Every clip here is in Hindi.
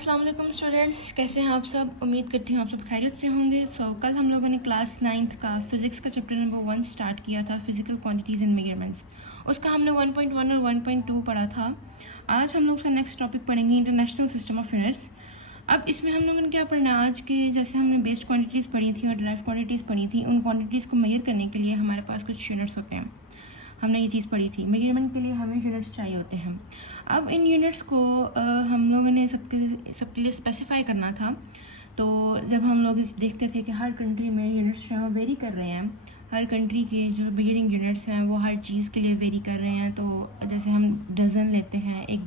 अस्सलाम वालेकुम स्टूडेंट्स, कैसे हैं आप सब। उम्मीद करती हूँ आप सब खैरियत से होंगे। कल हम लोगों ने क्लास 9th का फिज़िक्स का चैप्टर नंबर 1 स्टार्ट किया था, फिज़िकल क्वांटिटीज़ एंड मेजरमेंट्स। उसका हमने 1.1 और 1.2 पढ़ा था। आज हम लोग उसका नेक्स्ट टॉपिक पढ़ेंगे, इंटरनेशनल सिस्टम ऑफ यूनिट्स। अब इसमें हम लोगों ने क्या पढ़ना है, आज के जैसे हमने बेस्ड क्वान्टिटीज़ पढ़ी थी और ड्राइव क्वान्टिटीज़ पढ़ी थी, उन क्वान्टिटीज़ को मेजर करने के लिए हमारे पास कुछ यूनिट्स होते हैं। हमने ये चीज़ पढ़ी थी, मेजरमेंट के लिए हमें यूनिट्स चाहिए होते हैं। अब इन यूनिट्स को हम लोगों ने सबके लिए स्पेसिफाई करना था। तो जब हम लोग इस देखते थे कि हर कंट्री में यूनिट्स जो है वेरी कर रहे हैं, हर कंट्री के जो मेजरिंग यूनिट्स हैं वो हर चीज़ के लिए वेरी कर रहे हैं। तो जैसे हम डज़न लेते हैं, एक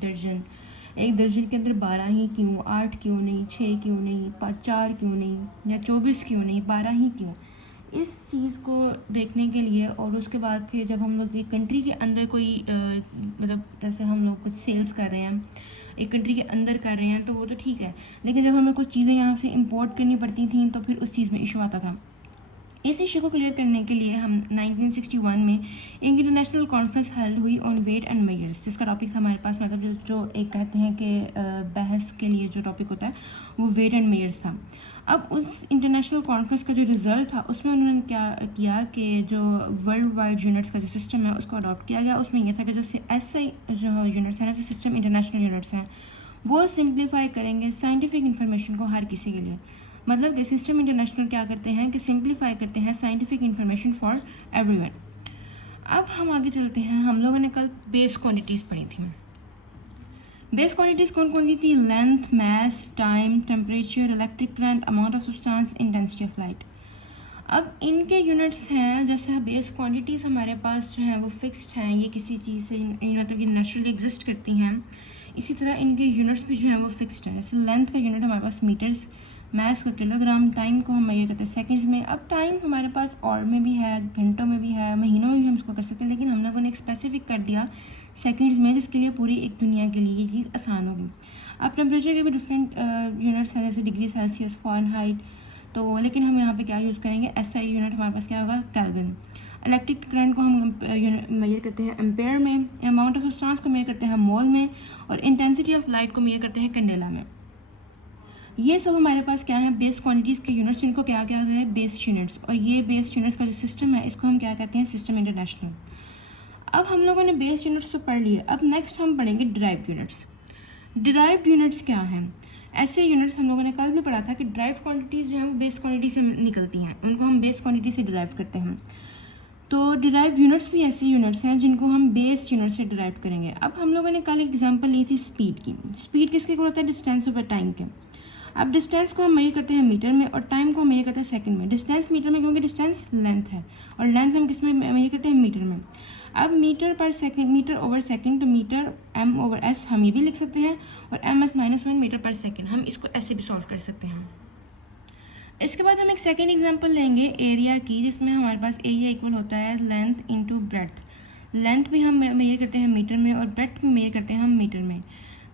दर्जन के अंदर 12 ही क्यों, 8 क्यों नहीं, 6 क्यों नहीं, 4 क्यों नहीं, या 24 क्यों नहीं, 12 ही क्यों। इस चीज़ को देखने के लिए और उसके बाद फिर जब हम लोग एक कंट्री के अंदर कोई मतलब जैसे हम लोग कुछ सेल्स कर रहे हैं, एक कंट्री के अंदर कर रहे हैं तो वो तो ठीक है, लेकिन जब हमें कुछ चीज़ें यहाँ से इंपोर्ट करनी पड़ती थी तो फिर उस चीज़ में इशू आता था। इस इशू को क्लियर करने के लिए हम 1961 में एक इंटरनेशनल कॉन्फ्रेंस हेल्ड हुई ऑन वेट एंड मेजर्स, जिसका टॉपिक हमारे पास मतलब जो एक कहते हैं कि बहस के लिए जो टॉपिक होता है वो वेट एंड मेजर्स था। अब उस इंटरनेशनल कॉन्फ्रेंस का जो रिज़ल्ट था उसमें उन्होंने क्या किया कि जो वर्ल्ड वाइड यूनिट्स का जो सिस्टम है उसको अडॉप्ट किया गया। उसमें यह था कि जो ऐसे जो यूनिट्स हैं ना, जो सिस्टम इंटरनेशनल यूनिट्स हैं, वो सिंप्लीफाई करेंगे साइंटिफिक इन्फॉर्मेशन को हर किसी के लिए। मतलब कि सिस्टम इंटरनेशनल क्या करते हैं कि सिंप्लीफाई करते हैं साइंटिफिक इन्फॉर्मेशन फॉर एवरीवन। अब हम आगे चलते हैं। हम लोगों ने कल बेस क्वांटिटीज़ पढ़ी थी। बेस क्वांटिटीज़ कौन कौन सी थी? Length, mass, time, temperature, electric current, amount of substance, intensity of light. अब इनके यूनिट्स हैं, जैसे बेस क्वांटिटीज़ हमारे पास जो हैं वो फिक्स्ड हैं, ये किसी चीज़ से मतलब ये नेचुरली एग्जिस्ट करती हैं। इसी तरह इनके यूनिट्स भी जो हैं वो फिक्स्ड हैं। जैसे लेंथ का यूनिट हमारे पास मीटर्स, मास का किलोग्राम, टाइम को हम मेजर करते हैं सेकंड्स में। अब टाइम हमारे पास और में भी है, घंटों में भी है, महीनों में भी हम इसको कर सकते हैं, लेकिन हम लोगों ने एक स्पेसिफिक कर दिया सेकंड्स में, जिसके लिए पूरी एक दुनिया के लिए ये चीज़ आसान होगी। अब टेम्परेचर के भी डिफरेंट यूनिट्स हैं, जैसे डिग्री सेल्सियस, फ़ारेनहाइट, तो लेकिन हम यहाँ पे क्या यूज़ करेंगे, एसआई यूनिट हमारे पास क्या होगा, केल्विन। इलेक्ट्रिक करंट को हम मेजर करते हैं एम्पेयर में, अमाउंट ऑफ सब्सटेंस को मेजर करते हैं मोल में, और इंटेंसिटी ऑफ लाइट को मेजर करते हैं कैंडेला में। ये सब हमारे पास क्या है, बेस क्वांटिटीज़ के यूनिट्स, इनको क्या क्या है, बेस यूनिट्स। और ये बेस यूनिट्स का जो सिस्टम है इसको हम क्या कहते हैं, सिस्टम इंटरनेशनल। अब हम लोगों ने बेस यूनिट्स तो पढ़ लिए, अब नेक्स्ट हम पढ़ेंगे डिराइव्ड यूनिट्स। डिराइव्ड यूनिट्स क्या हैं? ऐसे यूनिट्स हम लोगों ने कल भी पढ़ा था कि डिराइव्ड क्वांटिटीज़ जो हैं वो बेस क्वांटिटी से निकलती हैं, उनको हम बेस क्वांटिटी से डिराइव करते हैं। तो डिराइव्ड यूनिट्स भी ऐसी यूनिट्स हैं जिनको हम बेस यूनिट से डिराइव करेंगे। अब हम लोगों ने कल एग्जांपल ली थी स्पीड की। स्पीड किसके होता है, डिस्टेंस ओवर टाइम के। अब डिस्टेंस को हम मेजर करते हैं मीटर में और टाइम को हम मेजर करते हैं सेकंड में। डिस्टेंस मीटर में क्योंकि डिस्टेंस लेंथ है, और लेंथ हम किस में मेजर करते हैं, मीटर में। अब मीटर पर सेकंड, मीटर ओवर सेकंड, तो मीटर एम ओवर एस हम ये भी लिख सकते हैं, और एम एस -1 मीटर पर सेकंड, हम इसको ऐसे भी सॉल्व कर सकते हैं। इसके बाद हम एक सेकेंड एग्जाम्पल लेंगे एरिया की, जिसमें हमारे पास एरिया इक्वल होता है लेंथ इंटू ब्रेड्थ। लेंथ भी हम मेजर करते हैं मीटर में और ब्रेड्थ भी मेजर करते हैं हम मीटर में।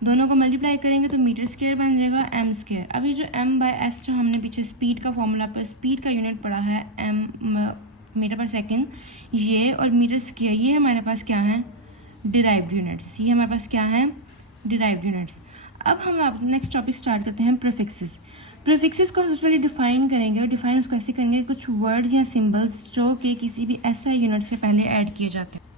दोनों को मल्टीप्लाई करेंगे तो मीटर स्क्वायर बन जाएगा एम स्क्वायर। अब ये जो एम बाय एस जो हमने पीछे स्पीड का फॉर्मूला पर स्पीड का यूनिट पढ़ा है एम मीटर पर सेकंड, ये और मीटर स्क्वायर, ये हमारे पास क्या है, डिराइव्ड यूनिट्स। ये हमारे पास क्या है, डिराइव्ड यूनिट्स। अब हम नेक्स्ट टॉपिक स्टार्ट करते हैं, प्रीफिक्सेस। प्रीफिक्सेस को सबसे पहले डिफाइन करेंगे, और डिफाइन उसको ऐसे करेंगे, कुछ वर्ड्स या सिंबल्स जो कि किसी भी ऐसा यूनिट से पहले ऐड किए जाते हैं।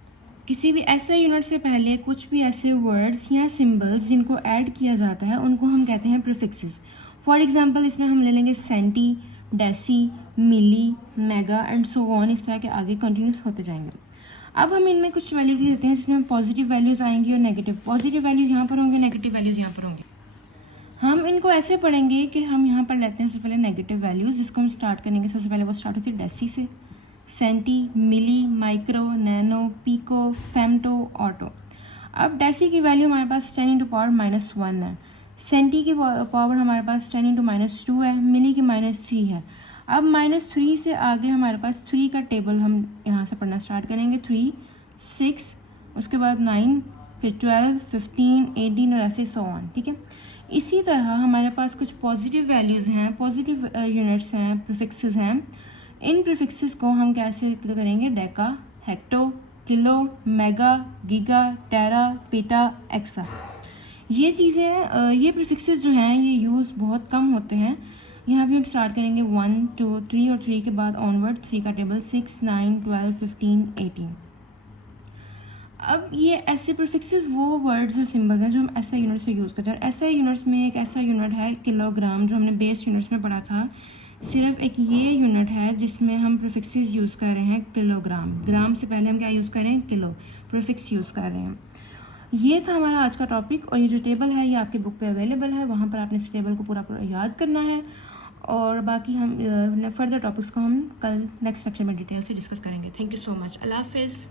किसी भी ऐसे यूनिट से पहले कुछ भी ऐसे वर्ड्स या सिंबल्स जिनको ऐड किया जाता है उनको हम कहते हैं प्रीफिक्सेस। फॉर एग्जांपल इसमें हम ले लेंगे centi, deci, milli, mega and so on, इस तरह के आगे कंटिन्यूस होते जाएंगे। अब हम इनमें कुछ वैल्यूज देते हैं जिसमें पॉजिटिव वैल्यूज़ आएंगी और नेगेटिव। पॉजिटिव वैल्यूज़ यहाँ पर होंगे, नेगेटिव वैल्यूज़ यहाँ पर होंगे। हम इनको ऐसे पढ़ेंगे कि हम यहाँ पर लेते हैं सबसे पहले नेगेटिव वैल्यूज़, जिसको हम स्टार्ट करेंगे। सबसे पहले वो स्टार्ट होती है डेसी से, centi, milli, micro, nano, pico, femto, atto. अब डेसी की वैल्यू हमारे पास 10 × पावर -1 है, सेंटी की पावर हमारे पास 10 × -2 है, मिली की -3 है। अब -3 से आगे हमारे पास 3 का टेबल हम यहाँ से पढ़ना स्टार्ट करेंगे। 3, 6, उसके बाद 9, फिर 12, 15, 18 और ऐसे सो ऑन, ठीक है। इसी तरह हमारे पास कुछ पॉजिटिव वैल्यूज़ हैं, पॉजिटिव यूनिट्स हैं, प्रीफिक्सेस हैं। इन प्रीफिक्सेस को हम कैसे करेंगे, deca, hecto, kilo, mega, giga, tera, peta, exa. ये चीज़ें ये प्रीफिक्सेस जो हैं ये यूज़ बहुत कम होते हैं। यहाँ पे हम स्टार्ट करेंगे 1 2 3 और 3 के बाद ऑनवर्ड 3 का टेबल 6 9 12 15 18। अब ये ऐसे प्रीफिक्सेस वो वर्ड्स और सिंबल्स हैं जो हम ऐसा यूनिट से यूज़ करते हैं। ऐसा यूनिट्स में एक ऐसा यूनिट है किलोग्राम, जो हमने बेस यूनिट्स में पढ़ा था। सिर्फ एक ये यूनिट है जिसमें हम प्रीफिक्सेस यूज़ कर रहे हैं किलोग्राम। ग्राम से पहले हम क्या यूज़ कर रहे हैं, किलो, प्रीफिक्स यूज़ कर रहे हैं। ये था हमारा आज का टॉपिक, और ये जो टेबल है ये आपकी बुक पे अवेलेबल है, वहाँ पर आपने इस टेबल को पूरा पूरा याद करना है। और बाकी हम फर्दर टॉपिक्स को हम कल नेक्स्ट लेक्चर में डिटेल से डिस्कस करेंगे। Thank you so much. अल्लाह हाफिज़।